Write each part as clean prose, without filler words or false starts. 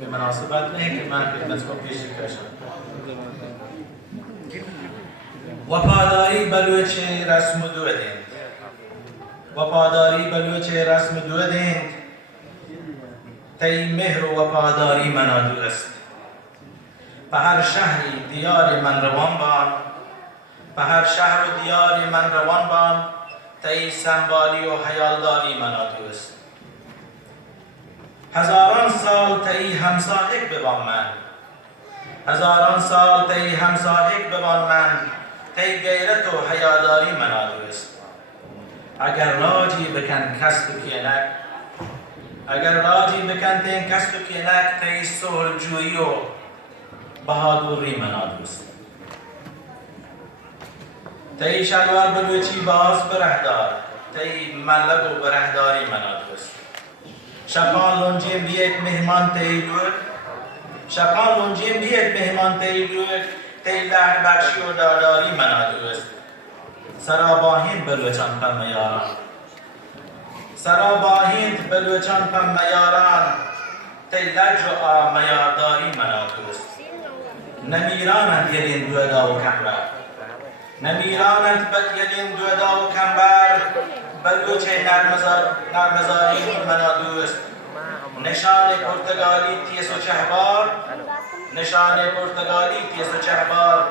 به مناسبت نه که من خدمتتون پیش کشم. وفاداری بلوچ رسم و دودند. وفاداری بلوچ رسم و دودند. تی مهر و وفاداری منادو است. به هر شهری دیار من روان بان. به هر شهر و دیار من روان بان. تی سنبالی و حیالداری منادو است. هزاران سال تی همساحق ببان من. هزاران سال تی همساحق ببان من. تی غیرت و حیاداری منادو است. اگر راجی بکن کسب و کینک، اگر راجی بکن تین کسب و کینک، تی صلح جویی و بهادوری منادو است. تی شلوار بلوچی باز برهدار، تی ملق و برهداری منادو است. شپان لنجیم بیت مهمان تی لور، شپان لنجیم بیت مهمان تی لور، تی لحد بخشی و داداری منادو است. سراباهین بلوچان پم میاران، سراباهین بلوچان پم میاران، تی لج و آمیارداری منادو است. نمیرانند یلین دودا و کمبر، نمیرانند یلین دودا و کمبر، بلوچ نرمزاری منادو است. نشان پرتگالی تیز و چهبار، نشان پرتگالی تیز و چهبار،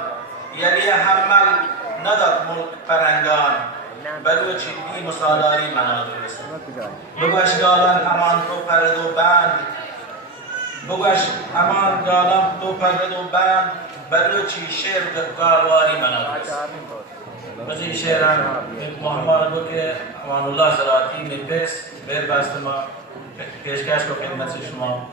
یلی حمل نداد ملک پرنگان، بلوچی بی مسالاری منادو است. بگوش گالان امان تو پرد و بند، بگوش امان گالان تو پرد و بند، بلوچی شیر گارواری منادو است. مجھے شیران محمد گو که امان الله زراعتی میپس بیر بست ما پیشکش کو خدمت شما